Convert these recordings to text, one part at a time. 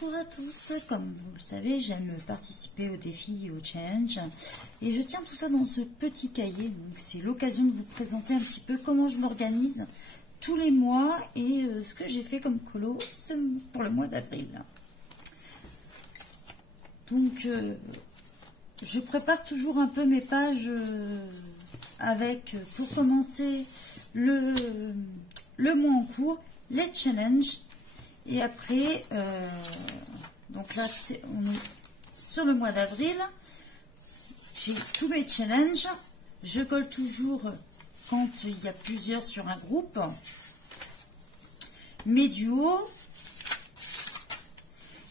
Bonjour à tous, comme vous le savez, j'aime participer au défi et au challenge et je tiens tout ça dans ce petit cahier, donc c'est l'occasion de vous présenter un petit peu comment je m'organise tous les mois et ce que j'ai fait comme colo pour le mois d'avril. Donc je prépare toujours un peu mes pages avec, pour commencer, le mois en cours, les challenges. Et après, donc là, on est sur le mois d'avril. J'ai tous mes challenges. Je colle toujours quand il y a plusieurs sur un groupe. Mes duos.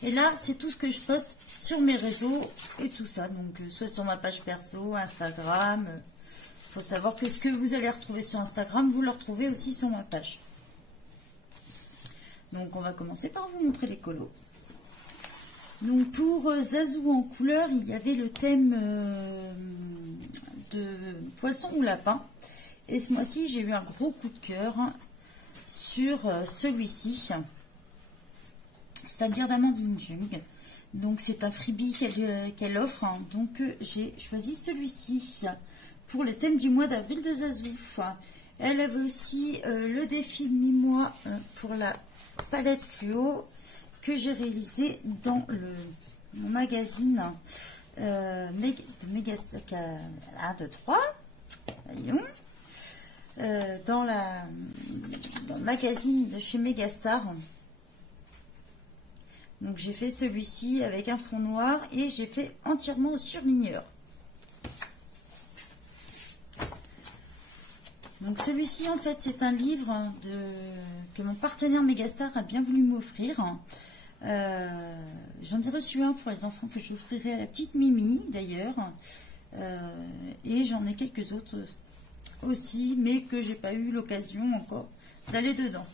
Et là, c'est tout ce que je poste sur mes réseaux et tout ça. Donc, soit sur ma page perso, Instagram. Il faut savoir que ce que vous allez retrouver sur Instagram, vous le retrouvez aussi sur ma page. Donc, on va commencer par vous montrer les colos. Donc, pour Zazou en couleur, il y avait le thème de poisson ou lapin. Et ce mois-ci, j'ai eu un gros coup de cœur sur celui-ci, c'est-à-dire d'Amandine Jung. Donc, c'est un freebie qu'elle offre. Donc, j'ai choisi celui-ci pour le thème du mois d'avril de Zazou. Elle avait aussi le défi mi-mois pour la palette fluo que j'ai réalisé dans mon magazine de Megastar de 3. Voyons. Dans le magazine de chez Megastar. Donc j'ai fait celui-ci avec un fond noir et j'ai fait entièrement au surligneur. Donc celui-ci, en fait, c'est un livre que mon partenaire Megastar a bien voulu m'offrir. J'en ai reçu un pour les enfants que j'offrirai à la petite Mimi, d'ailleurs. Et j'en ai quelques autres aussi, mais que j'ai pas eu l'occasion encore d'aller dedans.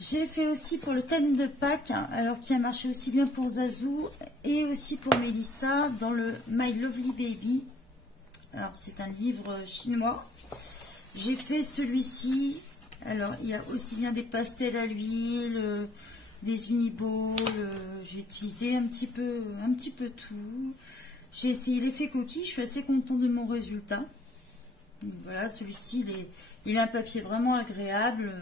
J'ai fait aussi pour le thème de Pâques, alors qui a marché aussi bien pour Zazou et aussi pour Mélissa dans le My Lovely Baby. Alors, c'est un livre chinois. J'ai fait celui-ci. Alors, il y a aussi bien des pastels à l'huile, des uniballs. J'ai utilisé un petit peu tout. J'ai essayé l'effet coquille. Je suis assez contente de mon résultat. Donc, voilà, celui-ci, il a un papier vraiment agréable.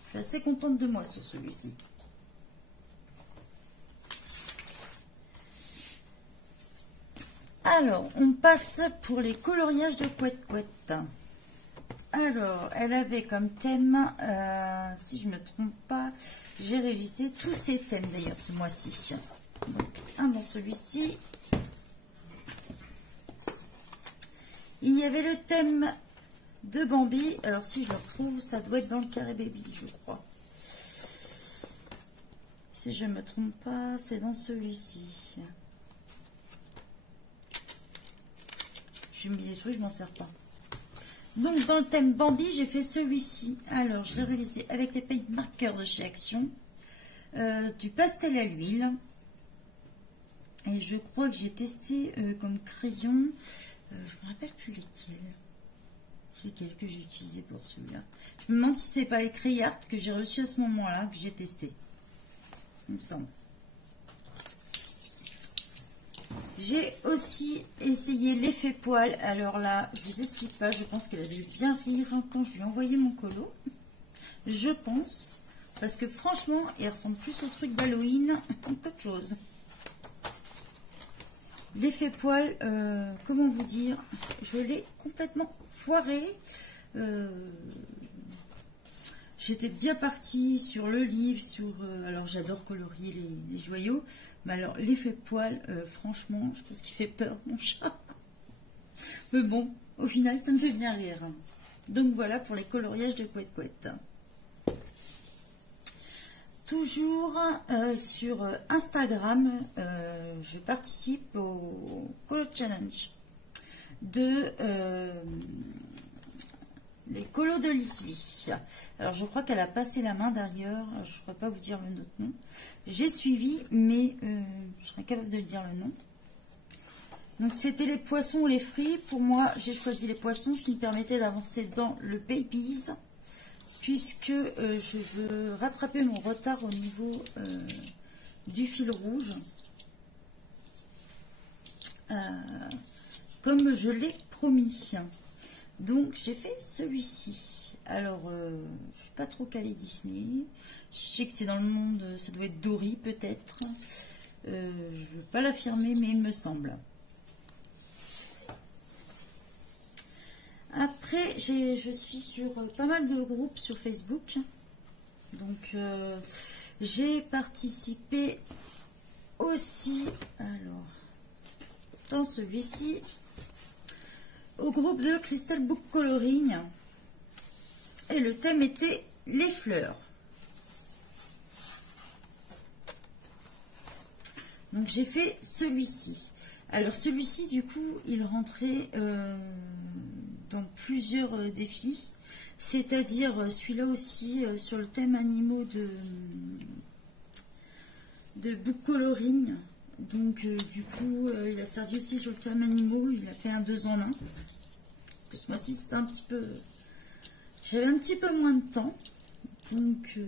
Je suis assez contente de moi sur celui-ci. Alors, on passe pour les coloriages de Couette Couette. Alors, elle avait comme thème, si je ne me trompe pas, j'ai révisé tous ces thèmes d'ailleurs ce mois-ci. Donc, un dans celui-ci. Il y avait le thème de Bambi. Alors, si je le retrouve, ça doit être dans le carré baby, je crois. Si je ne me trompe pas, c'est dans celui-ci. J'ai mis des trucs, je m'en sers pas. Donc, dans le thème Bambi, j'ai fait celui-ci. Alors, je l'ai réalisé avec les paint marqueurs de chez Action, du pastel à l'huile. Et je crois que j'ai testé comme crayon, je me rappelle plus lesquels. C'est lesquels que j'ai utilisé pour celui-là. Je me demande si c'est pas les Crayart que j'ai reçus à ce moment-là, que j'ai testé. Il me semble. J'ai aussi essayé l'effet poil. Alors là, je vous explique pas. Je pense qu'elle a dû bien rire quand je lui ai envoyé mon colo. Je pense. Parce que franchement, il ressemble plus au truc d'Halloween qu'autre chose. L'effet poil, comment vous dire, je l'ai complètement foiré. J'étais bien partie sur le livre, alors j'adore colorier les joyaux, mais alors l'effet poil, franchement, je pense qu'il fait peur, mon chat. Mais bon, au final, ça me fait bien rire. Donc voilà pour les coloriages de Couette Couette. Toujours sur Instagram, je participe au Colo Challenge de les colos de Lisby. Alors, je crois qu'elle a passé la main derrière. Je ne pourrais pas vous dire le autre nom. J'ai suivi, mais je serais capable de dire le nom. Donc, c'était les poissons ou les fruits. Pour moi, j'ai choisi les poissons, ce qui me permettait d'avancer dans le Babies. puisque je veux rattraper mon retard au niveau du fil rouge, comme je l'ai promis. Donc j'ai fait celui-ci. Alors je suis pas trop calée Disney, je sais que c'est dans le monde, ça doit être Dory peut-être, je ne veux pas l'affirmer mais il me semble. Après, je suis sur pas mal de groupes sur Facebook. Donc, j'ai participé aussi, alors, dans celui-ci, au groupe de Crystal Book Coloring. Et le thème était les fleurs. Donc, j'ai fait celui-ci. Alors, celui-ci, du coup, il rentrait dans plusieurs défis, c'est-à-dire celui-là aussi sur le thème animaux de book coloring. Donc du coup il a servi aussi sur le thème animaux, il a fait un 2 en 1 parce que ce mois-ci c'était un petit peu, j'avais un petit peu moins de temps, donc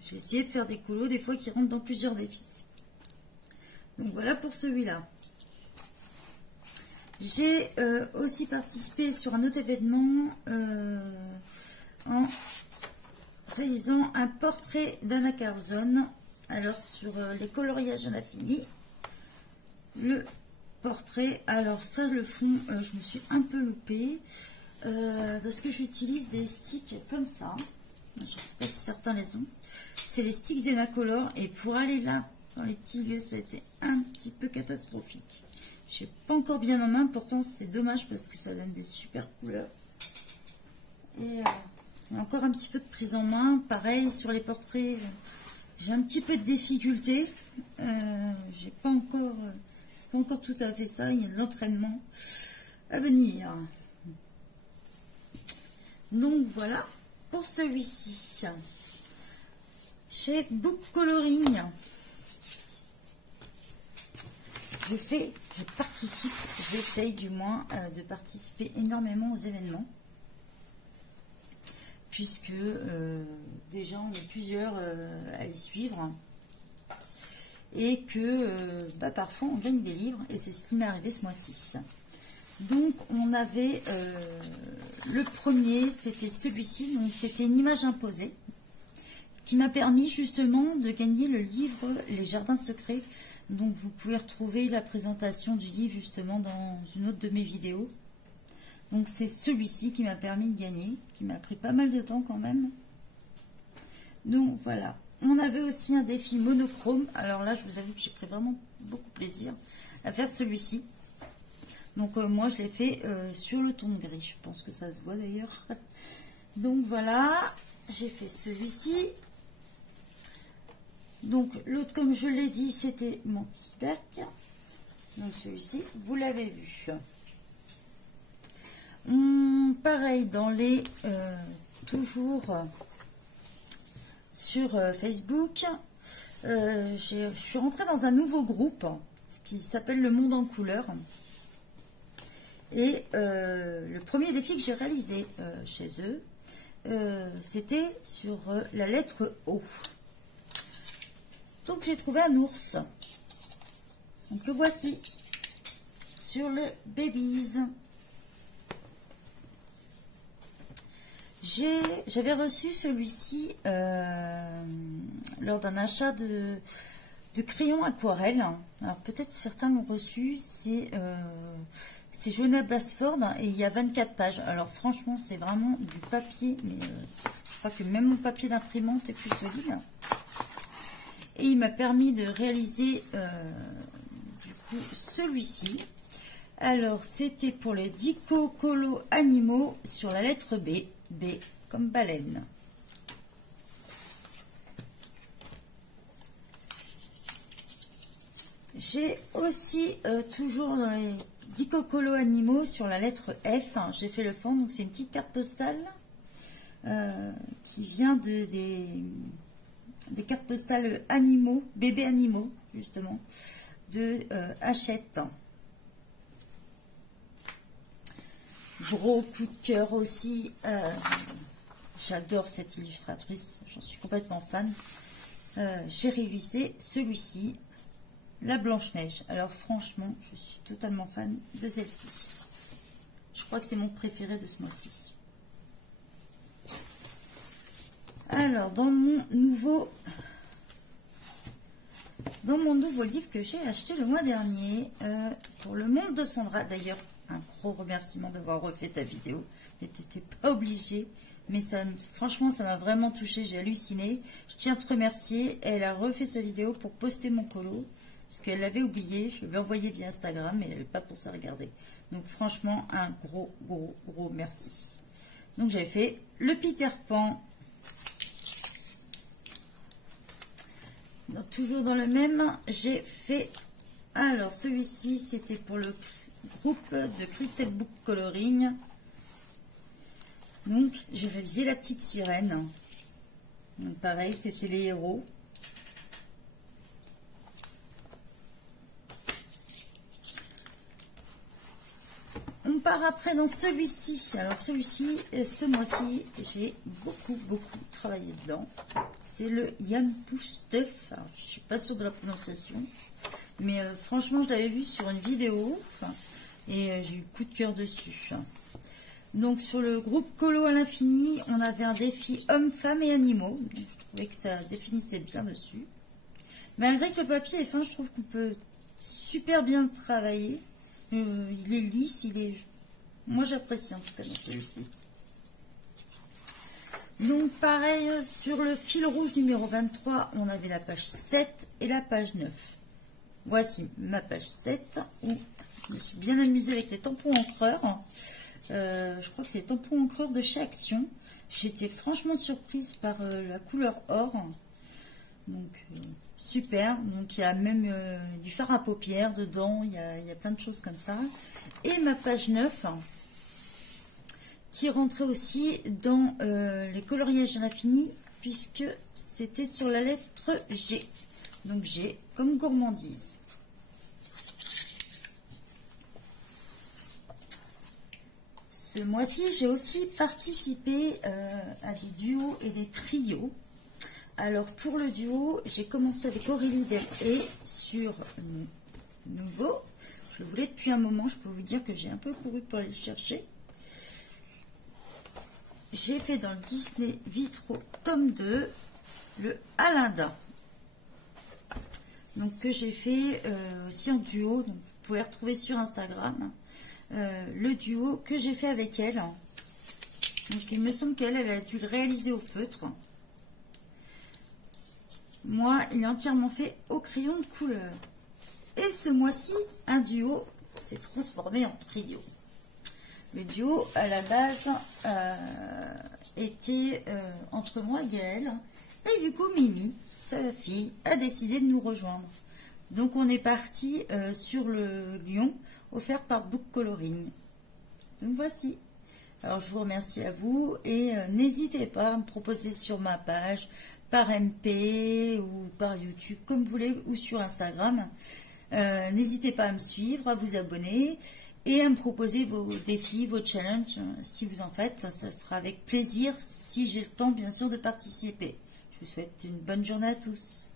j'ai essayé de faire des colos des fois qui rentrent dans plusieurs défis. Donc voilà pour celui-là. J'ai aussi participé sur un autre événement en réalisant un portrait d'Anna Carlson. Alors sur les coloriages à l'infini, le portrait, alors ça le fond, je me suis un peu loupée parce que j'utilise des sticks comme ça. Je ne sais pas si certains les ont. C'est les sticks Zenacolor et pour aller là, dans les petits lieux, ça a été un petit peu catastrophique. Je n'ai pas encore bien en main, pourtant c'est dommage parce que ça donne des super couleurs. Et il y a encore un petit peu de prise en main. Pareil sur les portraits, j'ai un petit peu de difficulté. J'ai pas encore, c'est pas encore tout à fait ça. Il y a de l'entraînement à venir. Donc voilà pour celui-ci. Chez Book Coloring. Je participe, j'essaye du moins de participer énormément aux événements, puisque déjà on est plusieurs à les suivre, et que parfois on gagne des livres, et c'est ce qui m'est arrivé ce mois-ci. Donc on avait le premier, c'était celui-ci, donc c'était une image imposée, qui m'a permis justement de gagner le livre Les Jardins Secrets. Donc vous pouvez retrouver la présentation du livre justement dans une autre de mes vidéos. Donc c'est celui-ci qui m'a permis de gagner, qui m'a pris pas mal de temps quand même. Donc voilà. On avait aussi un défi monochrome. Alors là je vous avoue que j'ai pris vraiment beaucoup plaisir à faire celui-ci. Donc moi je l'ai fait sur le ton de gris. Je pense que ça se voit d'ailleurs. Donc voilà, j'ai fait celui-ci. Donc l'autre, comme je l'ai dit, c'était mon T-Back. Donc celui-ci, vous l'avez vu. Pareil, dans les toujours sur Facebook, je suis rentrée dans un nouveau groupe qui s'appelle Le Monde en Couleurs. Et le premier défi que j'ai réalisé chez eux, c'était sur la lettre O. Donc j'ai trouvé un ours. Donc le voici sur le Babies. J'avais reçu celui-ci lors d'un achat de crayons aquarelle. Alors peut-être certains l'ont reçu. C'est Jonah Basford et il y a 24 pages. Alors franchement c'est vraiment du papier, mais je crois que même mon papier d'imprimante est plus solide. Et il m'a permis de réaliser du coup celui-ci. Alors c'était pour les Dico Colo Animaux sur la lettre B. B comme baleine. J'ai aussi toujours dans les Dico Colo Animaux sur la lettre F. Hein, j'ai fait le fond, donc c'est une petite carte postale qui vient des cartes postales animaux, bébés animaux, justement, de Hachette. Gros coup de cœur aussi J'adore cette illustratrice, j'en suis complètement fan. J'ai réalisé celui-ci, la Blanche-Neige. Alors franchement, je suis totalement fan de celle-ci. Je crois que c'est mon préféré de ce mois-ci. Alors, dans mon nouveau livre que j'ai acheté le mois dernier, pour le monde de Sandra, d'ailleurs, un gros remerciement d'avoir refait ta vidéo, mais tu n'étais pas obligé, mais ça, franchement, ça m'a vraiment touché, j'ai halluciné. Je tiens à te remercier, elle a refait sa vidéo pour poster mon colo, parce qu'elle l'avait oublié, je lui ai envoyé via Instagram, mais elle n'avait pas pensé à regarder. Donc franchement, un gros merci. Donc j'avais fait le Peter Pan. Donc toujours dans le même, j'ai fait, alors celui-ci c'était pour le groupe de Crystal Book Coloring. Donc j'ai réalisé la petite sirène. Donc pareil, c'était les héros. On part après dans celui-ci. Alors celui-ci, ce mois-ci, j'ai beaucoup travaillé dedans. C'est le Jan Poufsteuf. Alors je suis pas sûre de la prononciation, mais franchement je l'avais vu sur une vidéo et j'ai eu coup de cœur dessus. Donc sur le groupe Colo à l'infini, on avait un défi hommes, femmes et animaux. Donc, je trouvais que ça définissait bien dessus. Malgré que le papier est fin, je trouve qu'on peut super bien le travailler. Il est lisse, moi j'apprécie en tout cas dans celui-ci. Donc pareil, sur le fil rouge numéro 23, on avait la page 7 et la page 9. Voici ma page 7, où je me suis bien amusée avec les tampons encreurs. Je crois que c'est les tampons encreurs de chez Action. J'étais franchement surprise par la couleur or. Donc super, donc il y a même du fard à paupières dedans, il y a plein de choses comme ça. Et ma page 9, qui rentrait aussi dans les coloriages à l'infini, puisque c'était sur la lettre G. Donc G comme gourmandise. Ce mois-ci, j'ai aussi participé à des duos et des trios. Alors pour le duo, j'ai commencé avec Aurélie Delhay sur nouveau. Je le voulais depuis un moment, je peux vous dire que j'ai un peu couru pour aller le chercher. J'ai fait dans le Disney Vitro tome 2 le Alinda. Donc que j'ai fait aussi en duo, donc vous pouvez retrouver sur Instagram le duo que j'ai fait avec elle. Donc il me semble qu'elle a dû le réaliser au feutre. Moi, il est entièrement fait au crayon de couleur. Et ce mois-ci, un duo s'est transformé en trio. Le duo, à la base, était entre moi et Gaëlle. Et du coup, Mimi, sa fille, a décidé de nous rejoindre. Donc, on est parti sur le lion offert par Book Coloring. Donc, voici. Alors, je vous remercie à vous et n'hésitez pas à me proposer sur ma page, par MP ou par YouTube, comme vous voulez, ou sur Instagram. N'hésitez pas à me suivre, à vous abonner et à me proposer vos défis, vos challenges, si vous en faites. Ça sera avec plaisir, si j'ai le temps, bien sûr, de participer. Je vous souhaite une bonne journée à tous.